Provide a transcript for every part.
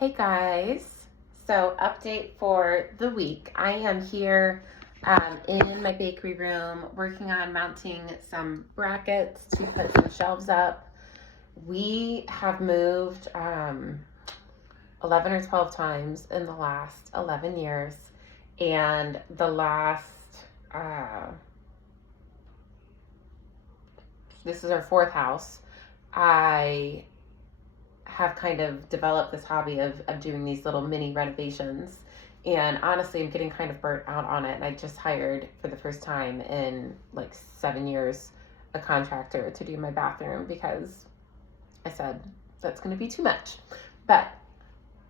Hey guys, so update for the week. I am here in my bakery room working on mounting some brackets to put some shelves up. We have moved 11 or 12 times in the last 11 years, and the last, this is our fourth house. I have kind of developed this hobby of doing these little mini renovations. And honestly, I'm getting kind of burnt out on it. And I just hired for the first time in like 7 years a contractor to do my bathroom because I said that's going to be too much. But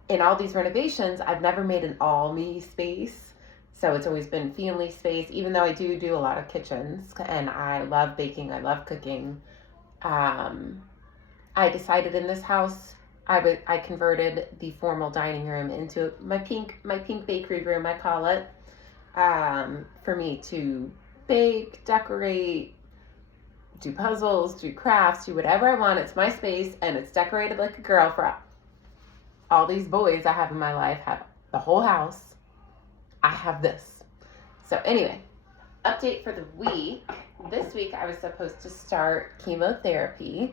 in all these renovations, I've never made an all me space. So it's always been family space, even though I do a lot of kitchens and I love baking, I love cooking. I decided in this house I converted the formal dining room into my pink bakery room, I call it, for me to bake, decorate, do puzzles, do crafts, do whatever I want. It's my space and it's decorated like a girl. For all these boys I have in my life have the whole house. I have this. So anyway, update for the week. This week I was supposed to start chemotherapy.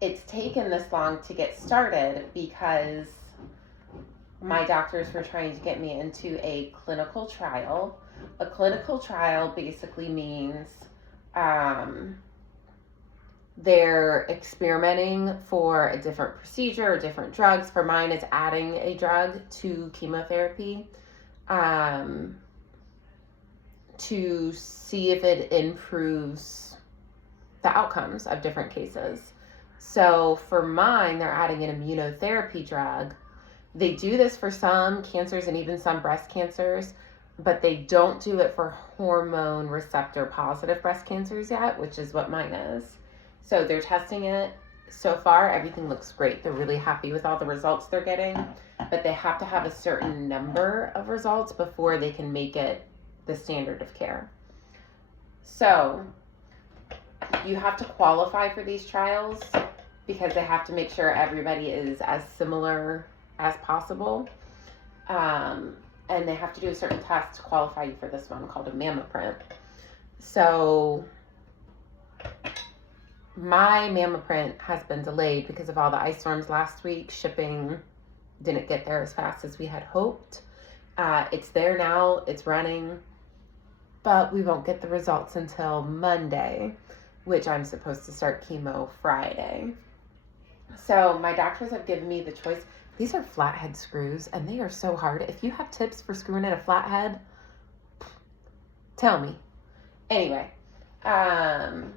It's taken this long to get started because my doctors were trying to get me into a clinical trial. A clinical trial basically means they're experimenting for a different procedure or different drugs. For mine, it's adding a drug to chemotherapy to see if it improves the outcomes of different cases. So for mine, they're adding an immunotherapy drug. They do this for some cancers and even some breast cancers, but they don't do it for hormone receptor positive breast cancers yet, which is what mine is. So they're testing it. So far, everything looks great. They're really happy with all the results they're getting, but they have to have a certain number of results before they can make it the standard of care. So you have to qualify for these trials because they have to make sure everybody is as similar as possible. And they have to do a certain test to qualify you for this one called a mammoprint. So my mammoprint has been delayed because of all the ice storms last week. Shipping didn't get there as fast as we had hoped. It's there now, it's running, but we won't get the results until Monday, which I'm supposed to start chemo Friday. So my doctors have given me the choice. These are flathead screws and they are so hard. If you have tips for screwing in a flathead, tell me. Anyway, they're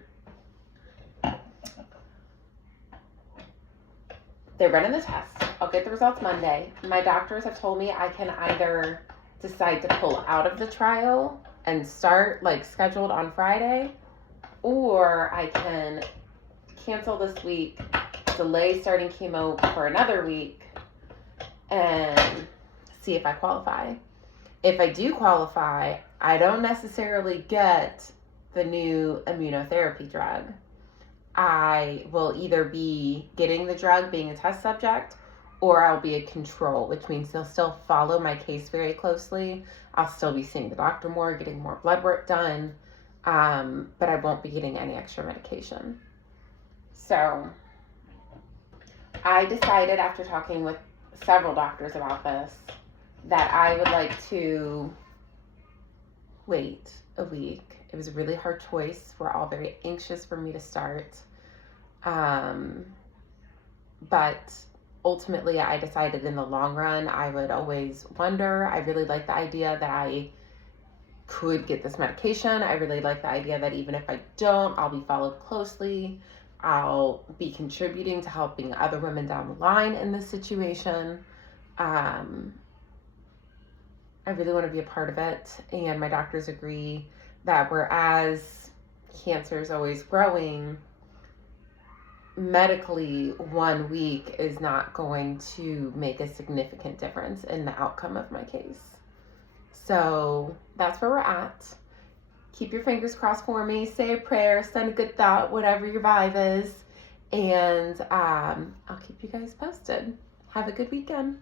running the test. I'll get the results Monday. My doctors have told me I can either decide to pull out of the trial and start like scheduled on Friday, or I can cancel this week, delay starting chemo for another week, and see if I qualify. If I do qualify, I don't necessarily get the new immunotherapy drug. I will either be getting the drug, being a test subject, or I'll be a control, which means they'll still follow my case very closely. I'll still be seeing the doctor more, getting more blood work done, but I won't be getting any extra medication. So I decided after talking with several doctors about this that I would like to wait a week. It was a really hard choice. We're all very anxious for me to start. But ultimately I decided in the long run, I would always wonder. I really like the idea that I could get this medication. I really like the idea that even if I don't, I'll be followed closely. I'll be contributing to helping other women down the line in this situation. I really want to be a part of it. And my doctors agree that whereas cancer is always growing, medically 1 week is not going to make a significant difference in the outcome of my case. So that's where we're at. Keep your fingers crossed for me. Say a prayer, send a good thought, whatever your vibe is. And I'll keep you guys posted. Have a good weekend.